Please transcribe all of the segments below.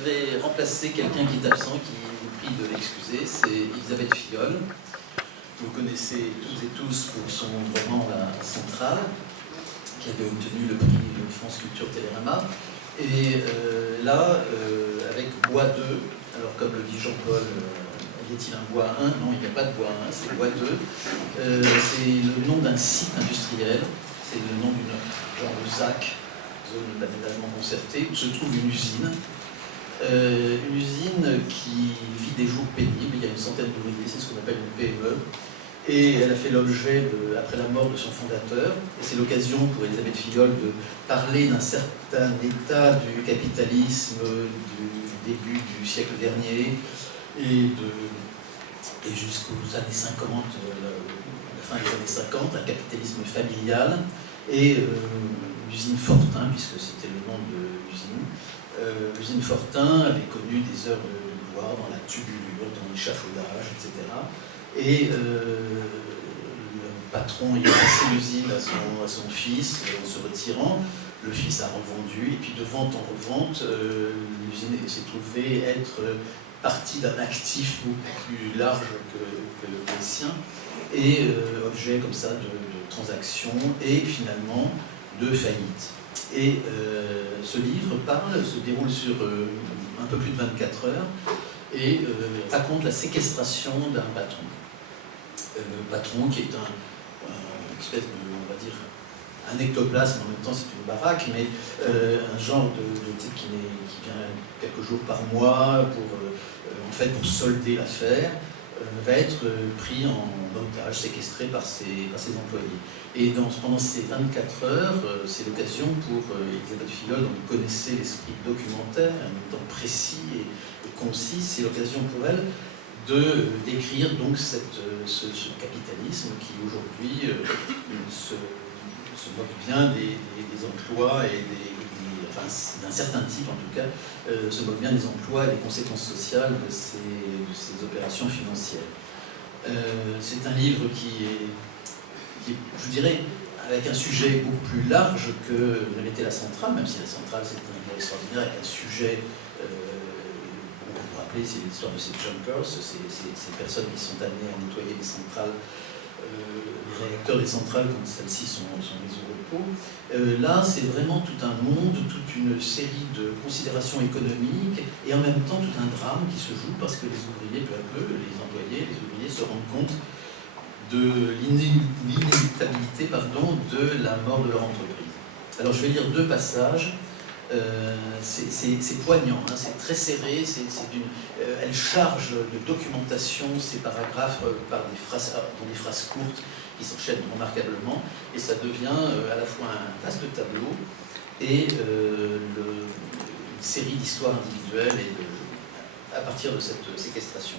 Je vais remplacer quelqu'un qui est absent, qui vous prie de l'excuser, c'est Elisabeth Filleul, que vous connaissez toutes et tous pour son roman La Centrale, qui avait obtenu le prix France Culture Télérama. Et avec Bois 2, alors comme le dit Jean-Paul, y a-t-il un Bois 1? Non, il n'y a pas de Bois 1, c'est Bois 2. C'est le nom d'un site industriel, c'est le nom d'une genre de ZAC, zone d'aménagement concerté, où se trouve une usine. Une usine qui vit des jours pénibles, il y a une centaine d'ouvriers, c'est ce qu'on appelle une PME, et elle a fait l'objet, après la mort de son fondateur, et c'est l'occasion pour Elisabeth Filleul de parler d'un certain état du capitalisme du début du siècle dernier, et jusqu'aux années 50, la fin des années 50, un capitalisme familial, et l'usine Fortin, puisque c'était le nom de l'usine. L'usine Fortin avait connu des heures de gloire dans la tubulure, dans l'échafaudage, etc. Et le patron ayant passé l'usine à son fils en se retirant, le fils a revendu, et puis de vente en revente, l'usine s'est trouvée être partie d'un actif beaucoup plus large que les siens, et objet comme ça de transactions, et finalement de faillite. Et ce livre se déroule sur un peu plus de 24 heures et raconte la séquestration d'un patron. Le patron qui est une espèce de, on va dire, un ectoplasme, en même temps c'est une baraque, mais un genre de type qui vient quelques jours par mois pour solder l'affaire, va être pris en otage, séquestré par ses employés. Et pendant ces 24 heures, c'est l'occasion pour Elisabeth Filleul, dont vous connaissez l'esprit documentaire, en même temps précis et concis, c'est l'occasion pour elle de décrire donc ce capitalisme qui aujourd'hui se moque bien des emplois et d'un certain type en tout cas, se moque bien des emplois et des conséquences sociales de ces opérations financières. C'est un livre qui est, je dirais, avec un sujet beaucoup plus large que ne l'était La Centrale, même si La Centrale c'est un livre extraordinaire avec un sujet, on peut vous rappeler, c'est l'histoire de ces jumpers, ces personnes qui sont amenées à nettoyer les centrales, les réacteurs des centrales quand celles-ci sont mises au repos. Là, c'est vraiment tout un monde, toute une série de considérations économiques et en même temps tout un drame qui se joue parce que les ouvriers, peu à peu, les employés, les ouvriers se rendent compte de l'inéluctabilité de la mort de leur entreprise. Alors je vais lire deux passages. C'est poignant, hein, c'est très serré, elle charge de documentation ces paragraphes dans des phrases courtes qui s'enchaînent remarquablement, et ça devient à la fois un vaste tableau et une série d'histoires individuelles à partir de cette séquestration.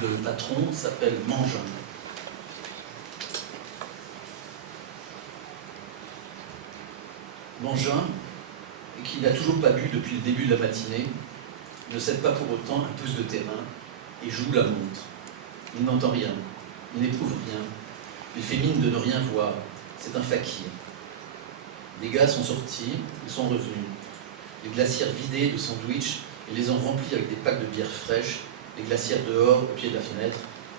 Le patron s'appelle Mangin. Mangin, qui n'a toujours pas bu depuis le début de la matinée, ne cède pas pour autant un pouce de terrain et joue la montre. Il n'entend rien, il n'éprouve rien, il fait mine de ne rien voir, c'est un fakir. Les gars sont sortis, ils sont revenus. Les glacières vidées de sandwichs, ils les ont remplis avec des packs de bière fraîche, les glacières dehors, au pied de la fenêtre,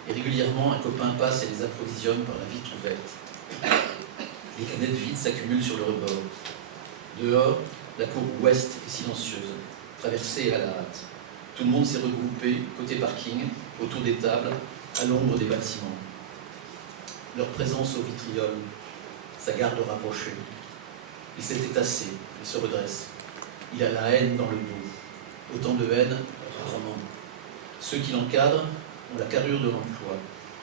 et régulièrement un copain passe et les approvisionne par la vitre ouverte. Les canettes vides s'accumulent sur le rebord. Dehors, la cour ouest est silencieuse, traversée à la hâte. Tout le monde s'est regroupé côté parking, autour des tables, à l'ombre des bâtiments. Leur présence au vitriol, sa garde rapprochée. Il s'était tassé, il se redresse. Il a la haine dans le dos. Autant de haine, rarement. Ceux qui l'encadrent ont la carrure de l'emploi.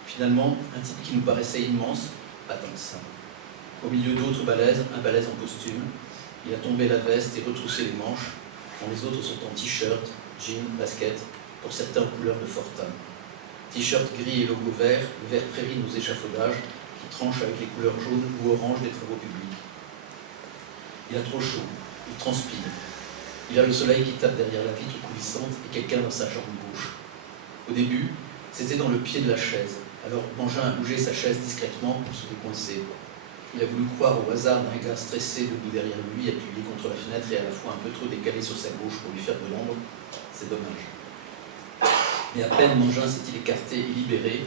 Finalement, un type qui nous paraissait immense, pas tant que ça. Au milieu d'autres balèzes, un balèze en costume. Il a tombé la veste et retroussé les manches, quand les autres sont en t-shirt, jean, basket, pour certains aux couleurs de Fortin. T-shirt gris et logo vert, le vert prairie nos échafaudages, qui tranche avec les couleurs jaunes ou oranges des travaux publics. Il a trop chaud, il transpire. Il a le soleil qui tape derrière la vitre coulissante et quelqu'un dans sa jambe gauche. Au début, c'était dans le pied de la chaise, alors Mangin a bougé sa chaise discrètement pour se décoincer. Il a voulu croire au hasard d'un gars stressé debout derrière lui, appuyé contre la fenêtre et à la fois un peu trop décalé sur sa gauche pour lui faire de l'ombre. C'est dommage. Mais à peine Mangin s'est-il écarté et libéré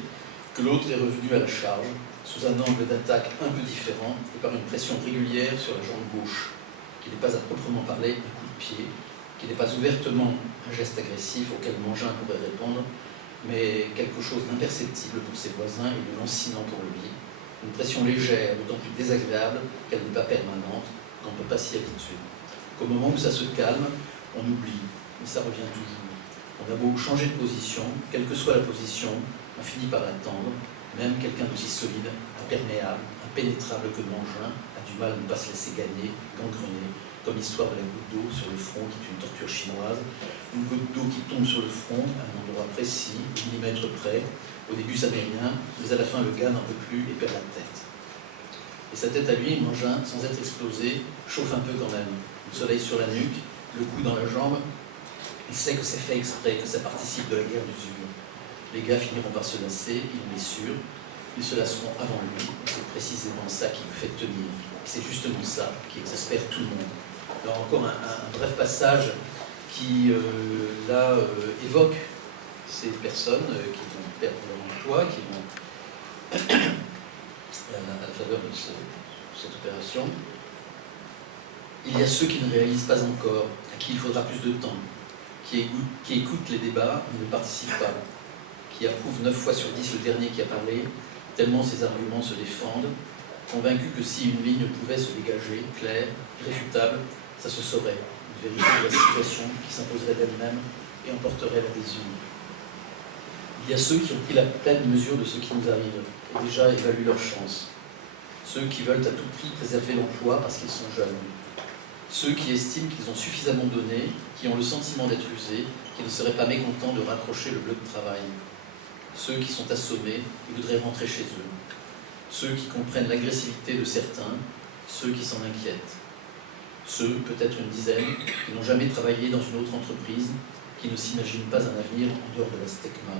que l'autre est revenu à la charge, sous un angle d'attaque un peu différent et par une pression régulière sur la jambe gauche, qui n'est pas à proprement parler un coup de pied, qui n'est pas ouvertement un geste agressif auquel Mangin pourrait répondre, mais quelque chose d'imperceptible pour ses voisins et de lancinant pour lui, une pression légère, d'autant plus désagréable qu'elle n'est pas permanente, qu'on ne peut pas s'y habituer. Qu'au moment où ça se calme, on oublie, mais ça revient toujours. On a beau changer de position, quelle que soit la position, on finit par attendre. Même quelqu'un d'aussi solide, imperméable, impénétrable que Mangin a du mal à ne pas se laisser gagner, gangrener, comme l'histoire de la goutte d'eau sur le front qui est une torture chinoise. Une goutte d'eau qui tombe sur le front à un endroit précis, millimètre près. Au début ça n'est rien, mais à la fin le gars n'en peut plus et perd la tête. Et sa tête à lui, Mangin, sans être explosé, chauffe un peu quand même. Le soleil sur la nuque, le cou dans la jambe. Il sait que c'est fait exprès, que ça participe de la guerre d'usure. Les gars finiront par se lasser, il en est sûr. Ils se lasseront avant lui, et c'est précisément ça qui le fait tenir. Et c'est justement ça qui exaspère tout le monde. Alors encore un bref passage qui, évoque ces personnes qui vont perdre leur emploi, qui vont, à la faveur de cette opération. Il y a ceux qui ne réalisent pas encore, à qui il faudra plus de temps, qui écoutent les débats mais ne participent pas, qui approuvent 9 fois sur 10 le dernier qui a parlé, tellement ses arguments se défendent, convaincus que si une ligne pouvait se dégager, claire, irréfutable, ça se saurait, une vérité de la situation qui s'imposerait d'elle-même et emporterait l'adhésion. Il y a ceux qui ont pris la pleine mesure de ce qui nous arrive et déjà évaluent leurs chances. Ceux qui veulent à tout prix préserver l'emploi parce qu'ils sont jeunes. Ceux qui estiment qu'ils ont suffisamment donné, qui ont le sentiment d'être usés, qui ne seraient pas mécontents de raccrocher le bleu de travail. Ceux qui sont assommés et voudraient rentrer chez eux. Ceux qui comprennent l'agressivité de certains, ceux qui s'en inquiètent. Ceux, peut-être une dizaine, qui n'ont jamais travaillé dans une autre entreprise, qui ne s'imaginent pas un avenir en dehors de la STECMA.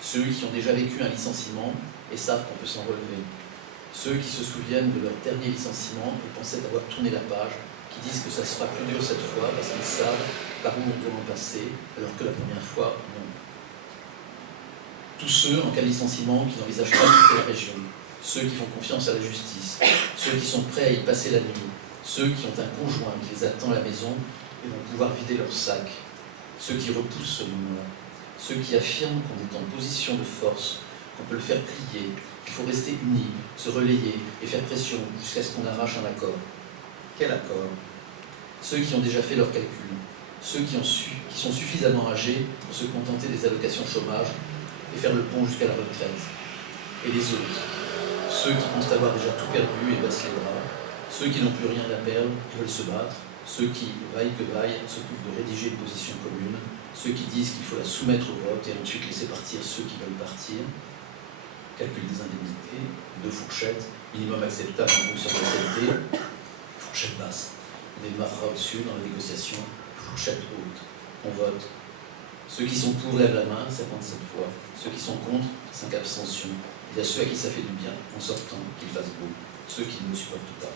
Ceux qui ont déjà vécu un licenciement et savent qu'on peut s'en relever. Ceux qui se souviennent de leur dernier licenciement et pensaient avoir tourné la page, qui disent que ça sera plus dur cette fois parce qu'ils savent par où on peut en passer, alors que la première fois, non. Tous ceux en cas de licenciement qui n'envisagent pas de quitter la région, ceux qui font confiance à la justice, ceux qui sont prêts à y passer la nuit, ceux qui ont un conjoint qui les attend à la maison et vont pouvoir vider leur sac, ceux qui repoussent ce moment-là, ceux qui affirment qu'on est en position de force, qu'on peut le faire plier, qu'il faut rester unis, se relayer et faire pression jusqu'à ce qu'on arrache un accord. Quel accord? Ceux qui ont déjà fait leurs calculs, ceux qui sont suffisamment âgés pour se contenter des allocations chômage et faire le pont jusqu'à la retraite. Et les autres, ceux qui pensent avoir déjà tout perdu et baissent les bras, ceux qui n'ont plus rien à perdre et veulent se battre, ceux qui, vaille que vaille, s'occupent de rédiger une position commune, ceux qui disent qu'il faut la soumettre au vote et ensuite laisser partir ceux qui veulent partir, calcul des indemnités, 2 fourchettes, minimum acceptable en fonction de l'ancienneté, fourchette basse. On démarrera au-dessus dans la négociation, fourchette haute. On vote. Ceux qui sont pour lèvent la main, 57 fois. Ceux qui sont contre, 5 abstentions. Il y a ceux à qui ça fait du bien, en sortant, qu'ils fassent beau. Ceux qui ne me supportent pas.